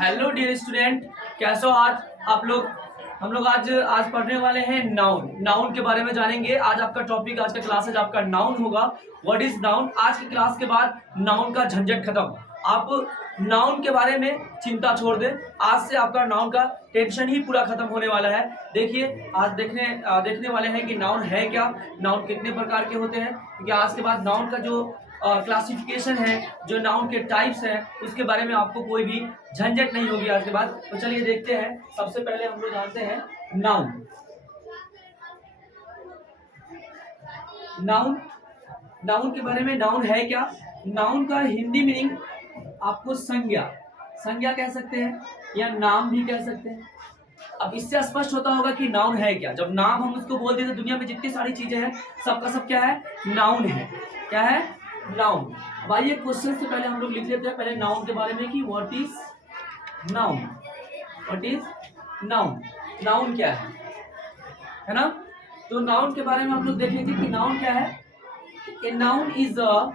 Hello dear student, कैसे हो आज आप लोग। हम लोग आज पढ़ने वाले हैं नाउन के बारे में जानेंगे। आज आपका टॉपिक, आज का क्लासेज आपका नाउन होगा। What is noun. आज की क्लास के बाद नाउन का झंझट खत्म। आप नाउन के बारे में चिंता छोड़ दें। आज से आपका नाउन का टेंशन ही पूरा खत्म होने वाला है। देखिए, आज देखने वाले हैं कि नाउन है क्या, नाउन कितने प्रकार के होते हैं। क्योंकि आज के बाद नाउन का जो क्लासिफिकेशन है, जो नाउन के टाइप्स हैं, उसके बारे में आपको कोई भी झंझट नहीं होगी आज के बाद। तो चलिए देखते हैं। सबसे पहले हम लोग जानते हैं नाउन। नाउन नाउन के बारे में। नाउन है क्या। नाउन का हिंदी मीनिंग आपको संज्ञा कह सकते हैं या नाम भी कह सकते हैं। अब इससे स्पष्ट होता होगा कि नाउन है क्या। जब नाम हम उसको बोल देते, दुनिया में जितनी सारी चीजें हैं सबका सब क्या है, नाउन है। क्या है, नाउन। अब आइए क्वेश्चन से पहले हम लोग लिख लेते हैं पहले नाउन के बारे में कि what is noun. What is noun. Noun क्या है ना। तो नाउन के बारे में हम लोग देखेंगे कि नाउन क्या है। A noun is a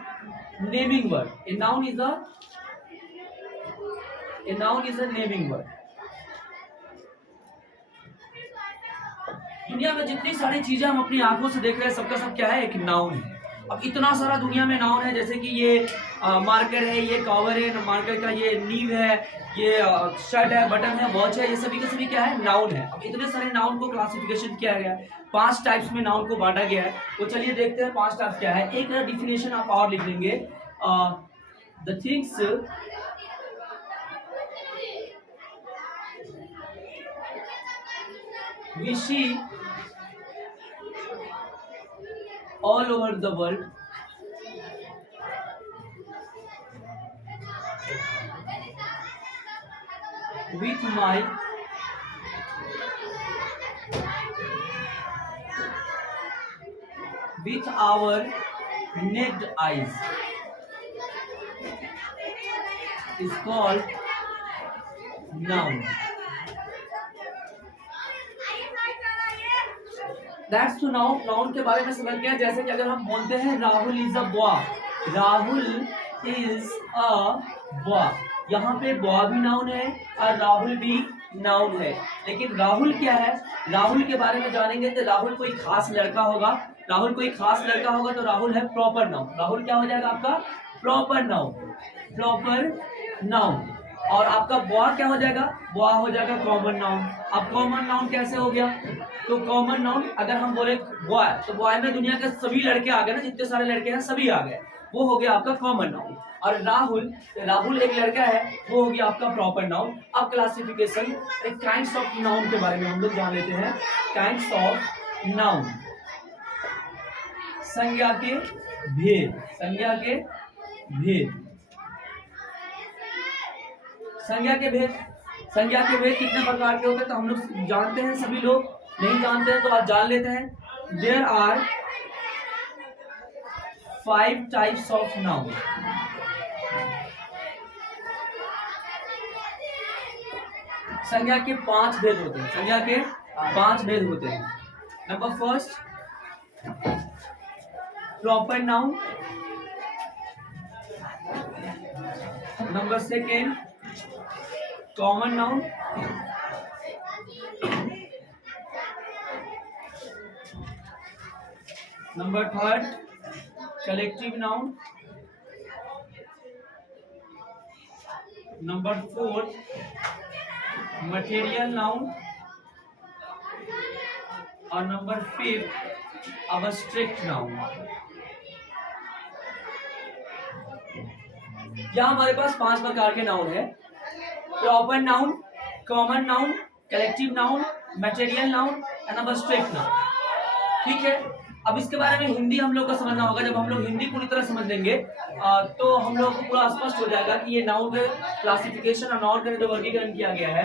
naming word. A noun is a naming word. दुनिया में जितनी सारी चीजें हम अपनी आंखों से देख रहे हैं सबका सब क्या है, एक नाउन है। अब इतना सारा दुनिया में नाउन है, जैसे कि ये मार्कर है, ये कवर है, मार्कर का ये नीव है, ये शर्ट है, बटन है, वॉच है, ये सभी के सभी क्या है, नाउन है। अब इतने सारे नाउन को क्लासिफिकेशन किया गया है, 5 टाइप्स में नाउन को बांटा गया है। तो चलिए देखते हैं 5 टाइप्स क्या है। एक डिफिनेशन आप और लिख लेंगे, the things we see all over the world with my with our naked eyes is called noun. That's to noun. Noun के बारे में समझ गया। जैसे कि अगर हम बोलते हैं Rahul is a boy, Rahul is a boy, यहाँ पे बॉय भी नाउन है और राहुल भी नाउन है। लेकिन राहुल क्या है, राहुल के बारे में जानेंगे तो राहुल कोई खास लड़का होगा। राहुल कोई खास लड़का होगा तो राहुल है प्रॉपर नाउन। राहुल क्या हो जाएगा आपका, प्रॉपर नाउन। Proper noun. और आपका बॉय क्या हो जाएगा, बॉय हो जाएगा कॉमन नाउन। अब कॉमन नाउन कैसे हो गया, तो कॉमन नाउन अगर हम बोले बॉय, तो बॉय में दुनिया के सभी लड़के आ गए ना, जितने सारे लड़के हैं सभी आ गए, वो हो गया आपका कॉमन नाउन। और राहुल, राहुल एक लड़का है, वो हो गया आपका प्रॉपर नाउन। अब क्लासिफिकेशन, काइंड्स ऑफ नाउन के बारे में हम लोग जान लेते हैं। काइंड्स ऑफ नाउन, संज्ञा के भेद। संज्ञा के भेद। संज्ञा के भेद। संज्ञा के भेद कितने प्रकार के होते हैं तो हम लोग जानते हैं, सभी लोग नहीं जानते हैं तो आज जान लेते हैं। There are 5 types of noun. संज्ञा के 5 भेद होते हैं। संज्ञा के 5 भेद होते हैं। Number first, proper noun. Number second, common noun. Number third, collective noun. Number fourth, material noun. और नंबर 5, अब्स्ट्रैक्ट नाउन। यहाँ हमारे पास 5 प्रकार के नाउन है। Proper noun, common noun, collective noun, material noun and abstract noun. ठीक है। अब इसके बारे में हिंदी हम लोग को समझना होगा। जब हम लोग हिंदी पूरी तरह समझ लेंगे तो हम लोग को पूरा स्पष्ट हो जाएगा कि ये नाउन के क्लासिफिकेशन और नाउन का जो वर्गीकरण किया गया है,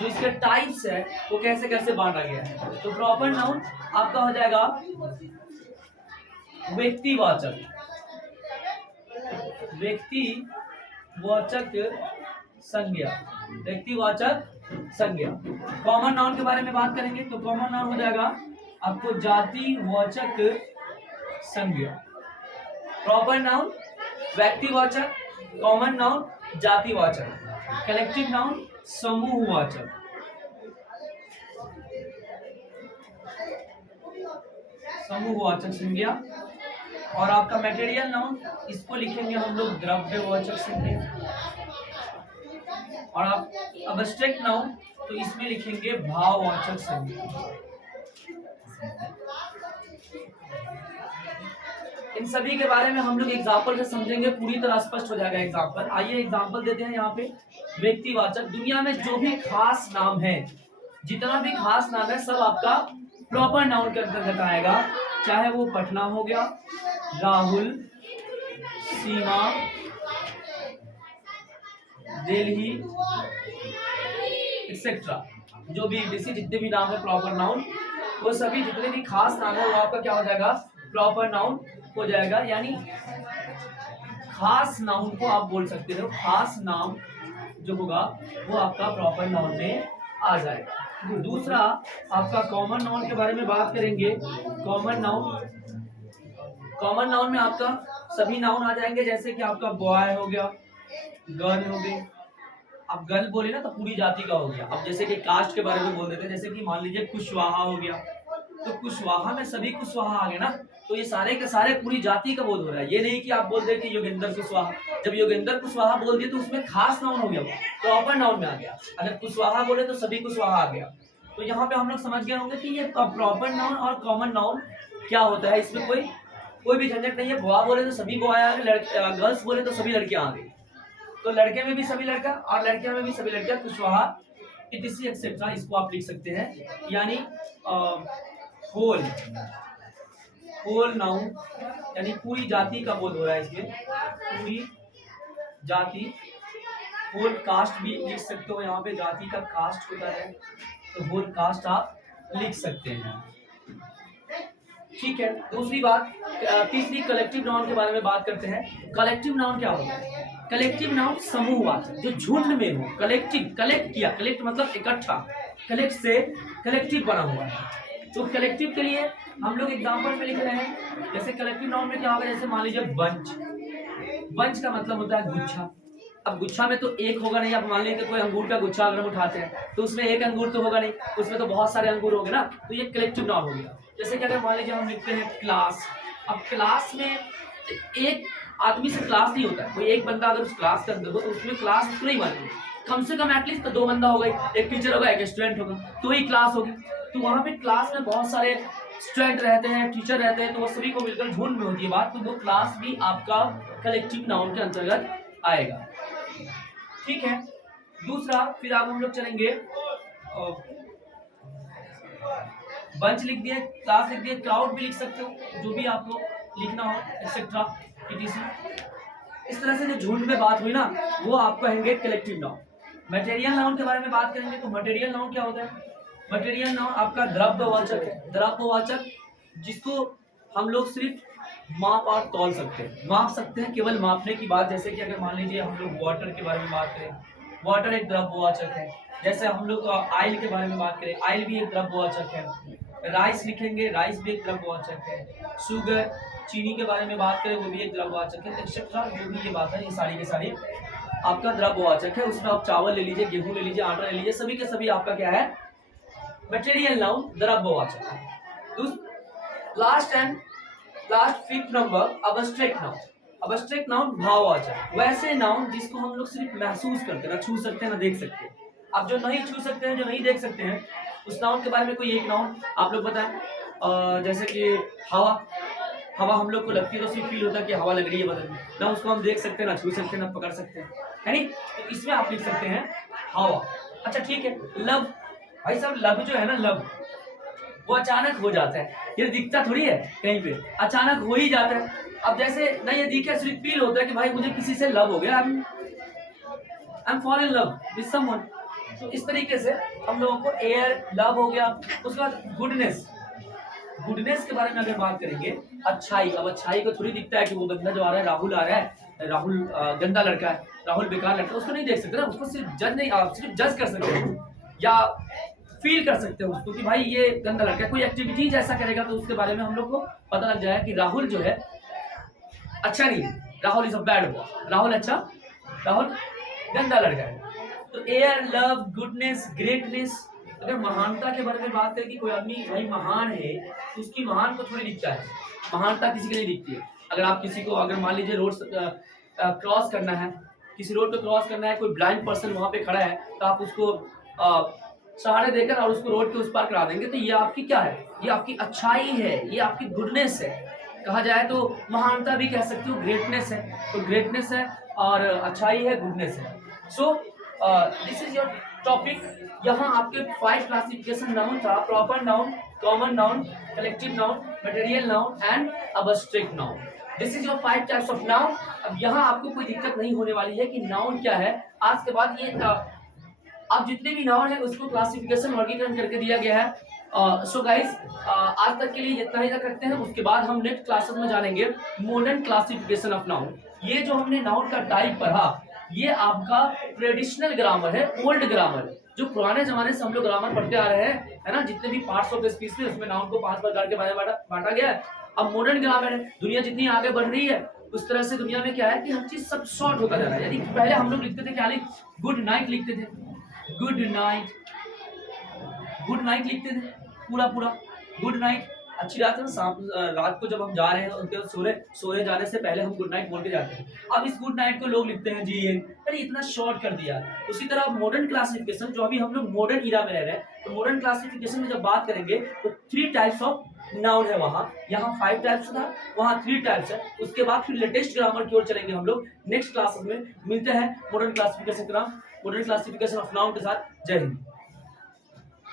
जो इसके टाइप्स है, वो कैसे कैसे बांटा गया है। तो प्रॉपर नाउन आपका हो जाएगा व्यक्तिवाचक। व्यक्तिवाचक संज्ञा। व्यक्तिवाचक संज्ञा। कॉमन नाउन के बारे में बात करेंगे तो कॉमन नाउन हो जाएगा आपको जातिवाचक संज्ञा। प्रॉपर नाउन व्यक्तिवाचक, कॉमन नाउन जातिवाचक। कलेक्टिव नाउन समूहवाचक, समूहवाचक संज्ञा। और आपका मटेरियल नाउन, इसको लिखेंगे हम लोग द्रव्यवाचक संज्ञा। और आप अब्स्ट्रैक्ट नाउन, तो इसमें लिखेंगे भाववाचक संज्ञा। इन सभी के बारे में हम लोग एग्जाम्पल से समझेंगे, पूरी तरह स्पष्ट हो जाएगा एग्जाम्पल। आइए एग्जाम्पल देते हैं यहाँ पे। व्यक्तिवाचक, दुनिया में जो भी खास नाम है, जितना भी खास नाम है, सब आपका प्रॉपर नाउन के अंतर्गत आएगा। चाहे वो पटना हो गया, राहुल, सीमा, दिल्ली एक्सेट्रा, जो भी डिसी जितने भी नाम है प्रॉपर नाउन, वो सभी जितने भी खास नाम है वो आपका क्या हो जाएगा, प्रॉपर नाउन हो जाएगा। यानी खास नाउन को आप बोल सकते हो, खास नाम जो होगा वो आपका प्रॉपर नाउन में आ जाएगा। दूसरा आपका कॉमन नाउन के बारे में बात करेंगे। कॉमन नाउन, कॉमन नाउन में आपका सभी नाउन आ जाएंगे, जैसे कि आपका बॉय हो गया, गर्ल हो गई। अब गर्ल बोले ना तो पूरी जाति का हो गया। अब जैसे कि कास्ट के बारे में बोल देते हैं, जैसे कि मान लीजिए कुशवाहा हो गया, तो कुशवाहा में सभी कुशवाहा आ गए ना, तो ये सारे के सारे पूरी जाति का बोध हो रहा है। ये नहीं कि आप बोल दे कि योगेंद्र कुशवाहा, जब योगेंद्र कुशवाहा बोल दिए तो उसमें खास नाउन हो गया, प्रॉपर नाउन में आ गया। अगर कुशवाहा बोले तो सभी कुशवाहा आ गया। तो यहाँ पे हम लोग समझ गए होंगे कि ये प्रॉपर नाउन और कॉमन नाउन क्या होता है। इसमें कोई भी झंझट नहीं है। बॉय बोले तो सभी बॉय आ गए, गर्ल्स बोले तो सभी लड़कियां आ गई। तो लड़के में भी सभी लड़का और लड़कियां में भी सभी लड़कियां, कुशवाहा इटिसी एक्सेट्रा, इसको आप लिख सकते हैं। यानी होल नाउन, यानी पूरी जाति का बोध हो रहा है इसमें, पूरी जाति। होल कास्ट भी लिख सकते हो, यहाँ पे जाति का कास्ट होता है, तो होल कास्ट आप लिख सकते हैं। ठीक है। दूसरी बात, तीसरी कलेक्टिव नाउन के बारे में बात करते हैं। कलेक्टिव नाउन क्या होता है? कलेक्टिव नाउन समूहवाचक, जो झुंड में हो। कलेक्टिव, कलेक्ट किया, कलेक्ट मतलब इकट्ठा, कलेक्ट से कलेक्टिव बना हुआ है। तो कलेक्टिव के लिए हम लोग एग्जांपल में लिख रहे हैं। जैसे कलेक्टिव नाउन में क्या होगा, जैसे मान लीजिए बंच। बंच का मतलब होता है गुच्छा। अब गुच्छा में तो एक होगा नहीं। आप मान लीजिए कोई अंगूर का गुच्छा अगर हम उठाते हैं तो उसमें एक अंगूर तो होगा नहीं, उसमें तो बहुत सारे अंगूर होंगे ना। तो ये कलेक्टिव नाउन हो गया। जैसे कि अगर मान लीजिए हम लिखते हैं क्लास। अब क्लास में एक आदमी से क्लास नहीं होता है। कोई एक बंदा अगर उस क्लास के अंदर हो तो उसमें क्लास उसको नहीं मानेंगे। कम से कम एटलीस्ट तो दो बंदा होगा, एक टीचर होगा, एक स्टूडेंट होगा, तो ही क्लास होगी। तो वहाँ पे क्लास में बहुत सारे स्टूडेंट रहते हैं, टीचर रहते हैं, तो वो सभी को मिलकर झुंड में होती है बात, तो वो क्लास भी आपका कलेक्टिव नाउन के अंतर्गत आएगा। ठीक है। दूसरा, फिर आप हम लोग चलेंगे, बंच लिख दिए, क्लास लिख दिए, क्राउड भी लिख सकते हो, जो भी आपको लिखना हो एक्सेट्रा etc। इस तरह से जो झुंड में बात हुई ना, वो आप कहेंगे कलेक्टिव नाउन। मटेरियल नाउन के बारे में बात करेंगे तो मटेरियल नाउन क्या होता है? मटेरियल नाउन आपका द्रव्यवाचक है। द्रव्यवाचक जिसको हम लोग सिर्फ माप और तौल सकते हैं, माप सकते हैं, केवल मापने की बात। जैसे कि अगर मान लीजिए हम लोग वाटर के बारे में बात करें, वाटर एक द्रव्यवाचक है। जैसे हम लोग ऑयल के बारे में बात करें, ऑयल भी एक द्रव्यवाचक है। राइस लिखेंगे, राइस भी एक द्रव्यवाचक है। शुगर, चीनी के बारे में बात करें, वो भी एक द्रव्यवाचक है एक्सेट्रा। जो भी ये बात है, ये सारी के सारी आपका द्रव्यवाचक है। उसमें आप चावल ले लीजिए, गेहूं ले लीजिए, आटा ले लीजिए, सभी के सभी आपका क्या है, मटेरियल नाउन द्रव्यवाचक है। Last fifth number, abstract noun. Abstract noun भाववाचक, वैसे नाउन जिसको हम लोग सिर्फ महसूस करते हैं, ना छू सकते हैं ना देख सकते हैं। अब जो नहीं छू सकते हैं, जो नहीं देख सकते हैं, उस नाउन के बारे में कोई एक नाउन आप लोग बताएं। जैसे कि हवा। हवा हम लोग को लगती है तो सिर्फ फील होता है कि हवा लग रही है बदन में, ना उसको हम देख सकते हैं, ना छू सकते हैं, ना पकड़ सकते हैं, है नहीं? तो इसमें आप लिख सकते हैं हवा। अच्छा ठीक है। लव, भाई साहब लव जो है ना, लव वो अचानक हो जाता है, ये दिखता थोड़ी है कहीं पे, अचानक हो ही जाता है। अब जैसे ना ये दिखे, सिर्फ फील होता है कि भाई मुझे किसी से लव हो गया, I am fall in love with someone. तो इस तरीके से हम लोगों को एयर, लव हो गया। उसके बाद गुडनेस, गुडनेस के बारे में अगर बात करेंगे, अच्छाई। अब अच्छाई को थोड़ी दिखता है कि वो बंदा जो आ रहा है, राहुल आ रहा है, राहुल गंदा लड़का है, राहुल बेकार लड़का है, उसको नहीं देख सकते ना, उसको सिर्फ जज नहीं, आप सिर्फ जज कर सकते हो या फील कर सकते हो उसको कि भाई ये गंदा लड़का है। कोई एक्टिविटीज ऐसा करेगा तो उसके बारे में हम लोग को पता लग जाएगा कि राहुल जो है अच्छा नहीं है, Rahul is a bad boy, Rahul अच्छा, राहुल गंदा लड़का है। तो एयर, लव, गुडनेस, ग्रेटनेस। अगर महानता के बारे में बात करें कि कोई आदमी भाई महान है, तो उसकी महान को थोड़ी दिखता है, महानता किसी के लिए दिखती है। अगर आप किसी को, अगर मान लीजिए रोड क्रॉस करना है, किसी रोड को क्रॉस करना है, कोई ब्लाइंड पर्सन वहां पे खड़ा है, तो आप उसको सहारे देकर और उसको रोड के उस पार करा देंगे, तो ये आपकी क्या है, ये आपकी अच्छाई है, ये आपकी गुडनेस है। कहा जाए तो महानता भी कह सकते हो, ग्रेटनेस है, तो ग्रेटनेस है और अच्छाई है, गुडनेस है। So this is your topic. यहाँ आपके 5 क्लासिफिकेशन नाउन था, proper noun, common noun, collective noun, material noun and abstract noun. This is your 5 types of noun. अब यहाँ आपको कोई दिक्कत नहीं होने वाली है कि नाउन क्या है। आज के बाद ये अब जितने भी नाउन है उसको क्लासिफिकेशन वर्गीकरण करके दिया गया है। सो गाइस, आज तक के लिए इतना ही तक रखते हैं। उसके बाद हम नेक्स्ट क्लासेस में जानेंगे मॉडर्न क्लासिफिकेशन ऑफ नाउन। ये जो हमने नाउन का टाइप पढ़ा, ये आपका ट्रेडिशनल ग्रामर है, ओल्ड ग्रामर, जो पुराने जमाने से हम लोग ग्रामर पढ़ते आ रहे हैं, है ना। जितने भी पार्ट्स ऑफ स्पीच थे उसमें नाउन को 5 प्रकार के बारे में बांटा गया है। अब मॉडर्न ग्रामर है, दुनिया जितनी आगे बढ़ रही है उस तरह से दुनिया में क्या है कि हर चीज सब शॉर्ट होता जा रहा है। यानी पहले हम लोग लिखते थे क्या, गुड नाइट लिखते थे, गुड नाइट, गुड नाइट लिखते थे, पूरा पूरा गुड नाइट, अच्छी रात है ना। रात को जब हम जा रहे हैं उनके सोने जाने से पहले हम गुड नाइट बोल के जाते हैं। अब इस गुड नाइट को लोग लिखते हैं जी, अरे इतना शॉर्ट कर दिया। उसी तरह मॉडर्न क्लासिफिकेशन, जो अभी हम लोग मॉडर्न ईरा में रह रहे हैं, तो मॉडर्न क्लासिफिकेशन में जब बात करेंगे तो 3 टाइप्स ऑफ नाउन है वहाँ। यहाँ 5 टाइप्स था, वहाँ 3 टाइप्स है। उसके बाद फिर लेटेस्ट ग्रामर की ओर चलेंगे हम लोग नेक्स्ट क्लासेस में। मिलते हैं मॉडर्न क्लासिफिकेशन ऑफ नाउन के साथ। जय हिंद।